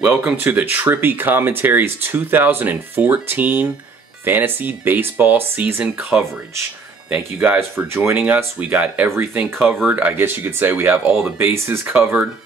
Welcome to the Trippy Commentaries 2014 Fantasy Baseball Season coverage. Thank you guys for joining us. We got everything covered. I guess you could say we have all the bases covered.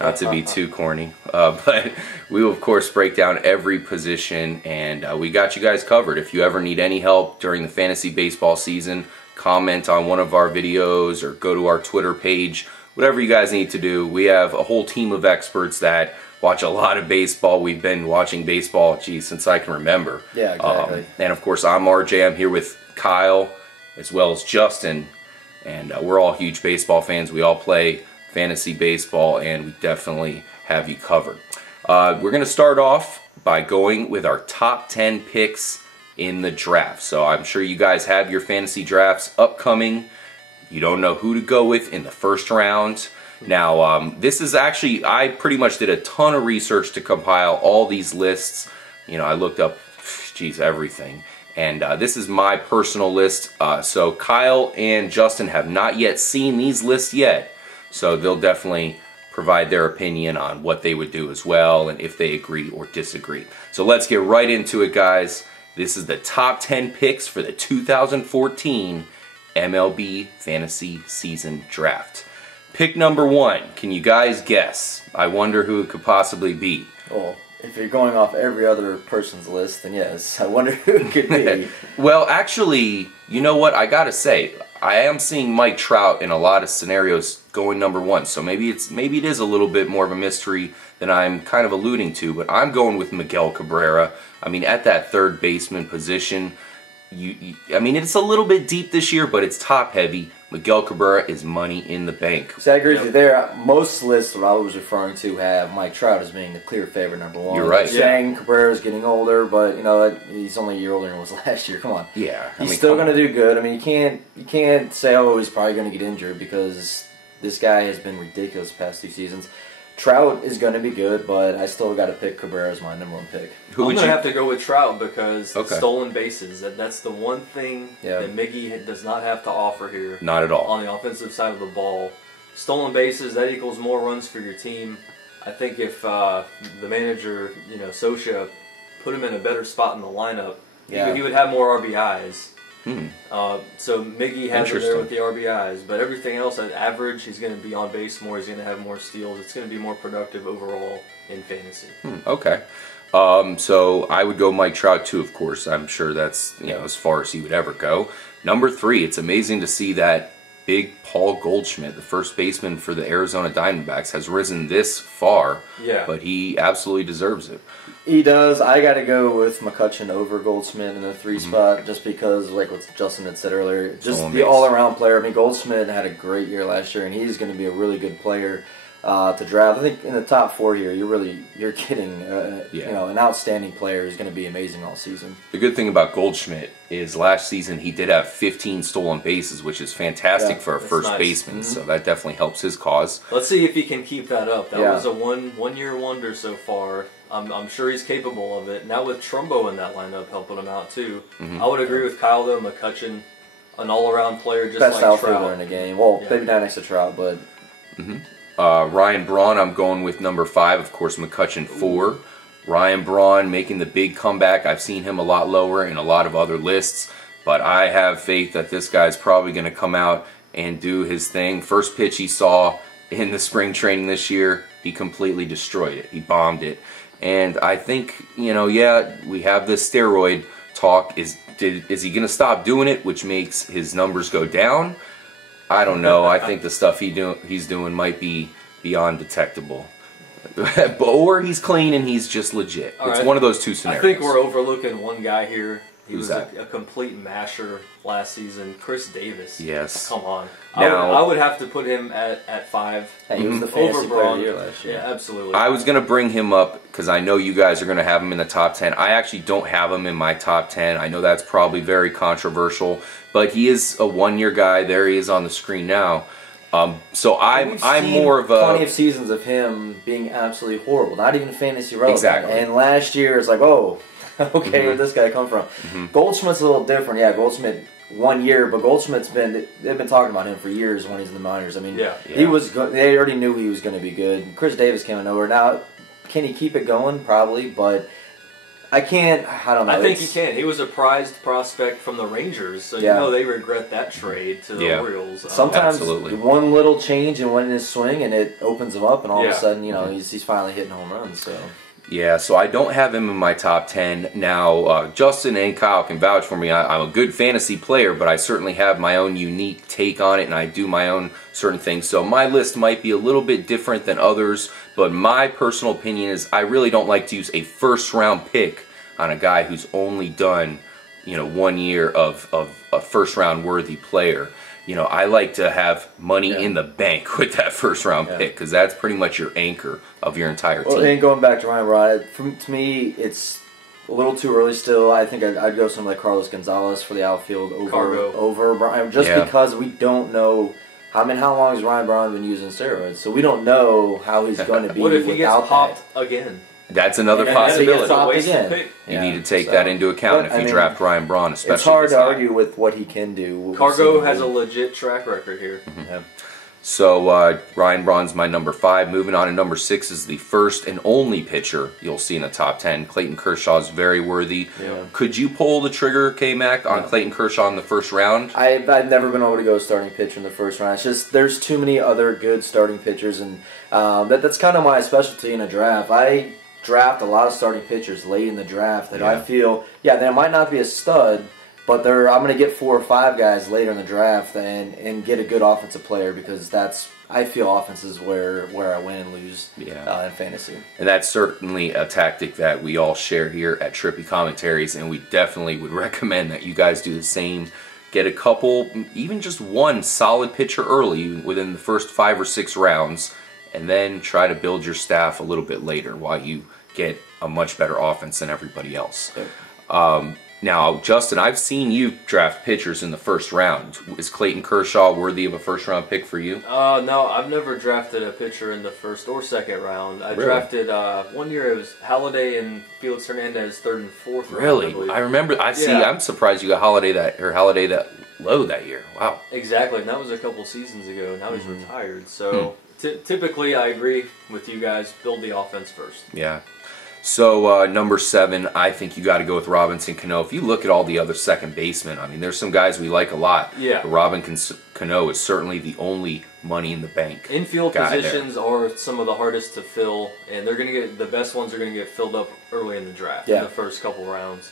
Not to be too corny. But we will, of course, break down every position, and we got you guys covered. If you ever need any help during the fantasy baseball season, comment on one of our videos or go to our Twitter page. Whatever you guys need to do. We have a whole team of experts that watch a lot of baseball. We've been watching baseball, since I can remember. Yeah, exactly. And of course, I'm RJ. I'm here with Kyle, as well as Justin, and we're all huge baseball fans. We all play fantasy baseball, and we definitely have you covered. We're going to start off by going with our top 10 picks in the draft. So I'm sure you guys have your fantasy drafts upcoming. You don't know who to go with in the first round. Now, this is actually, I pretty much did a ton of research to compile all these lists. You know, I looked up, everything. And this is my personal list. So Kyle and Justin have not yet seen these lists yet. So they'll definitely provide their opinion on what they would do as well and if they agree or disagree. So let's get right into it, guys. This is the top 10 picks for the 2014 MLB Fantasy Season Draft. Pick number 1. Can you guys guess? I wonder who it could possibly be. Well, if you're going off every other person's list, then yes, I wonder who it could be. Well, actually, you know what? I gotta say, I am seeing Mike Trout in a lot of scenarios going number 1. So maybe it is a little bit more of a mystery than I'm kind of alluding to. But I'm going with Miguel Cabrera. I mean, at that third baseman position, I mean, it's a little bit deep this year, but it's top heavy. Miguel Cabrera is money in the bank. So I agree with you there. Most lists, what I was referring to, have Mike Trout as being the clear favorite number 1. You're right. Saying Cabrera's getting older, but you know he's only a year older than he was last year. Come on. Yeah, he's still going to do good. I mean, you can't say, oh, he's probably going to get injured, because this guy has been ridiculous the past 2 seasons. Trout is going to be good, but I still got to pick Cabrera as my number 1 pick. I'm going to have to go with Trout because stolen bases. That's the one thing that Miggy does not have to offer here. Not at all. On the offensive side of the ball. Stolen bases, that equals more runs for your team. I think if the manager, Sosha, put him in a better spot in the lineup, he would have more RBIs. So Miggy has it there with the RBIs, but everything else at average, he's going to be on base more, he's going to have more steals, it's going to be more productive overall in fantasy. Okay. So I would go Mike Trout too, of course. I'm sure that's as far as he would ever go. Number 3, it's amazing to see that big Paul Goldschmidt, the first baseman for the Arizona Diamondbacks, has risen this far. Yeah. But he absolutely deserves it. He does. I got to go with McCutchen over Goldschmidt in the 3 spot, just because, like what Justin had said earlier, just the all-around player. I mean, Goldschmidt had a great year last year, and he's going to be a really good player to draft. I think in the top 4 here, you're getting an outstanding player who's going to be amazing all season. The good thing about Goldschmidt is last season he did have 15 stolen bases, which is fantastic for a first baseman. So that definitely helps his cause. Let's see if he can keep that up. That was a one-year wonder so far. I'm sure he's capable of it. Now with Trumbo in that lineup helping him out too. I would agree with Kyle though. McCutchen, an all-around player, just best like Trout. outfielder in the game. Well, maybe not next to Trout, but. Ryan Braun, I'm going with number 5. Of course, McCutchen 4. Ryan Braun making the big comeback. I've seen him a lot lower in a lot of other lists, but I have faith that this guy's probably going to come out and do his thing. First pitch he saw in the spring training this year, he completely destroyed it. He bombed it. And I think, we have this steroid talk. Is he going to stop doing it, which makes his numbers go down? I don't know. I think the stuff he's doing might be beyond detectable. Or he's clean and he's just legit. It's one of those 2 scenarios. I think we're overlooking one guy here. He was a complete masher last season. Chris Davis. Yes. Come on. Now, I would have to put him at 5. He was the fantasy player of the year last year. Yeah, absolutely. I was going to bring him up because I know you guys are going to have him in the top 10. I actually don't have him in my top 10. I know that's probably very controversial, but he is a 1-year guy. There he is on the screen now. So I'm more of a... plenty of seasons of him being absolutely horrible. Not even fantasy relevant. Exactly. And last year it's like, oh... okay, where'd this guy come from? Goldschmidt's a little different. Yeah, Goldschmidt 1 year, but Goldschmidt's they've been talking about him for years when he's in the minors. I mean, he was they already knew he was going to be good. Chris Davis came out of nowhere. Now, can he keep it going? Probably, but I don't know. I think he can. He was a prized prospect from the Rangers, so you know they regret that trade to the Orioles. Sometimes one little change in one in his swing, and it opens him up, and all of a sudden, you know, he's finally hitting home runs. So. Yeah, so I don't have him in my top 10. Now, Justin and Kyle can vouch for me. I'm a good fantasy player, but I certainly have my own unique take on it, and I do my own certain things. So my list might be a little bit different than others, but my personal opinion is I really don't like to use a first-round pick on a guy who's only done, 1 year of a first-round worthy player. I like to have money in the bank with that first-round pick because that's pretty much your anchor of your entire team. Well, and going back to Ryan Braun, to me, it's a little too early still. I think I'd go something like Carlos Gonzalez for the outfield over Braun, just because we don't know. I mean, how long has Ryan Braun been using steroids? So we don't know how he's going to be. What if he gets popped again? That's another possibility. You need to take that into account if you draft Ryan Braun, especially. It's hard to argue with what he can do. Cargo has a legit track record here. So Ryan Braun's my number 5. Moving on to number 6 is the first and only pitcher you'll see in the top 10. Clayton Kershaw is very worthy. Could you pull the trigger, K-Mac, on Clayton Kershaw in the first round? I've never been able to go starting pitcher in the first round. It's just there's too many other good starting pitchers, and that's kind of my specialty in a draft. I draft a lot of starting pitchers late in the draft that I feel, they might not be a stud, but I'm going to get 4 or 5 guys later in the draft and get a good offensive player because I feel offense is where I win and lose in fantasy. And that's certainly a tactic that we all share here at Trippy Commentaries, and we definitely would recommend that you guys do the same. Get a couple, even just one solid pitcher early within the first 5 or 6 rounds, and then try to build your staff a little bit later while you get a much better offense than everybody else. Now, Justin, I've seen you draft pitchers in the first round. Is Clayton Kershaw worthy of a first-round pick for you? No, I've never drafted a pitcher in the first or second round. I drafted, one year it was Halladay and Felix Hernandez, 3rd and 4th round. Really? I remember, I'm surprised you got Halladay that low that year. Wow. Exactly, and that was a couple seasons ago. Now he's retired, so typically I agree with you guys, build the offense first. Yeah. So number 7, I think you got to go with Robinson Cano. If you look at all the other second basemen, I mean, there's some guys we like a lot. Yeah. But Robinson Cano is certainly the only money in the bank. Infield positions are some of the hardest to fill, and they're going to get the best ones are going to get filled up early in the draft in the first couple rounds.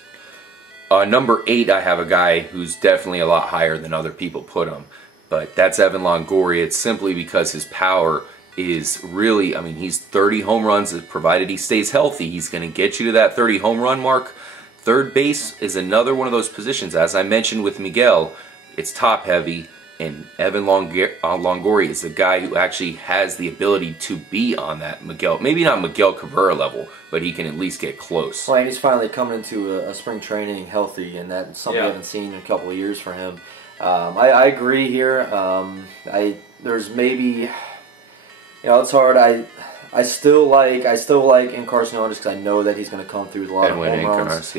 Number 8, I have a guy who's definitely a lot higher than other people put him, but that's Evan Longoria. It's simply because his power is really, I mean, he's 30 home runs, provided he stays healthy, he's going to get you to that 30 home run mark. Third base is another one of those positions. As I mentioned with Miguel, it's top heavy, and Evan Longoria is the guy who actually has the ability to be on that Miguel, maybe not Miguel Cabrera level, but he can at least get close. Well, and he's finally coming into a spring training healthy, and that's something I haven't seen in a couple of years for him. I agree here. There's maybe... it's hard. I still like Encarnacion just because I know that he's going to come through with a lot of home runs.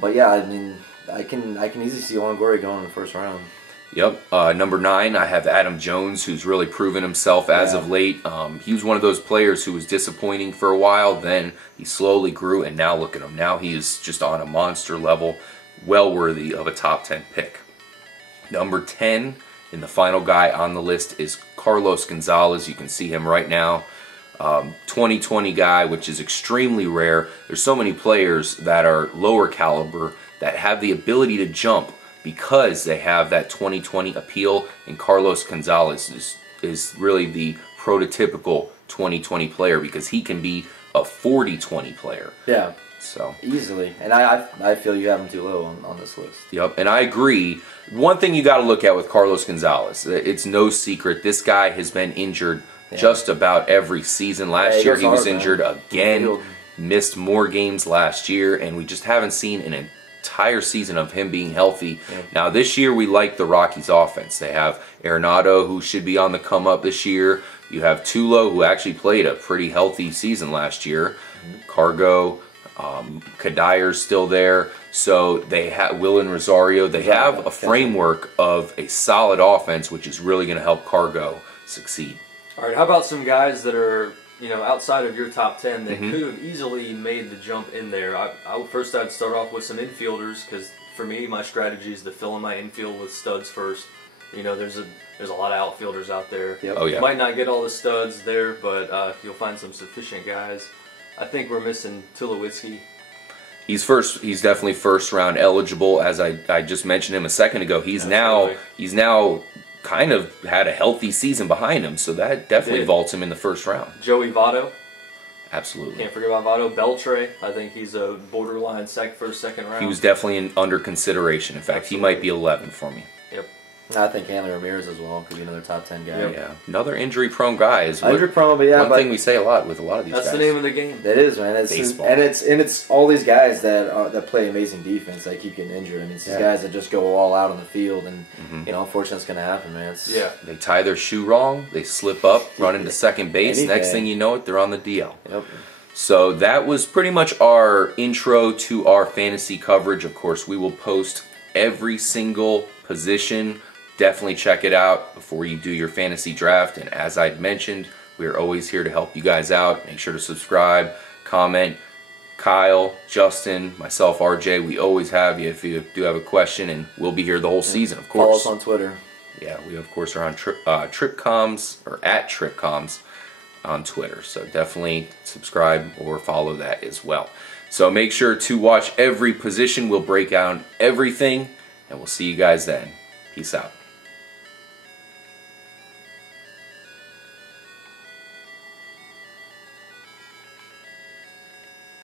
But yeah, I mean, I can easily see Longoria going in the first round. Yep. Number 9, I have Adam Jones, who's really proven himself as of late. He was one of those players who was disappointing for a while. Then he slowly grew, and now look at him. Now he is just on a monster level, well worthy of a top 10 pick. Number 10. And the final guy on the list is Carlos Gonzalez. You can see him right now. 2020 guy, which is extremely rare. There's so many players that are lower caliber that have the ability to jump because they have that 2020 appeal. And Carlos Gonzalez is really the prototypical 2020 player because he can be a 40-20 player. Yeah. So easily, and I feel you have him too low on this list. Yep, and I agree. One thing you got to look at with Carlos Gonzalez, it's no secret, this guy has been injured just about every season. Last year he was injured again, missed more games last year, and we just haven't seen an entire season of him being healthy. Now this year we like the Rockies offense. They have Arenado, who should be on the come up this year. You have Tulo, who actually played a pretty healthy season last year. Cargo. Kadyr's still there, so they have Will and Rosario. They have a framework of a solid offense, which is really going to help Cargo succeed. All right, how about some guys that are outside of your top 10, they could have easily made the jump in there. I'd start off with some infielders, because for me, my strategy is to fill in my infield with studs first. There's a lot of outfielders out there. Yep. Oh, yeah. Might not get all the studs there, but you'll find some sufficient guys. I think we're missing Tulowitzki. He's definitely first round eligible. As I just mentioned him a second ago, he's now kind of had a healthy season behind him, so that definitely vaults him in the first round. Joey Votto. Absolutely. Can't forget about Votto. Beltre, I think he's a borderline first, second round. He was definitely under consideration. In fact, he might be 11 for me. Yep. I think Hanley Ramirez as well could be another top 10 guy. Yep. Yeah, another injury-prone guy is injury-prone, but one thing we say a lot with a lot of these guys. That's the name of the game. It is, man. Baseball. And it's all these guys that play amazing defense that keep getting injured. I mean, it's these guys that just go all out on the field, and unfortunately, it's going to happen, man. They tie their shoe wrong, they slip up, run into second base. Next thing you know it, they're on the DL. Yep. So that was pretty much our intro to our fantasy coverage. Of course, we will post every single position. Definitely check it out before you do your fantasy draft. And as I'd mentioned, we are always here to help you guys out. Make sure to subscribe, comment. Kyle, Justin, myself, RJ, we always have you if you do have a question, and we'll be here the whole season, of course. Follow us on Twitter. Yeah, we of course are on TripComs, or at TripComs on Twitter. So definitely subscribe or follow that as well. So make sure to watch every position. We'll break down everything, and we'll see you guys then. Peace out.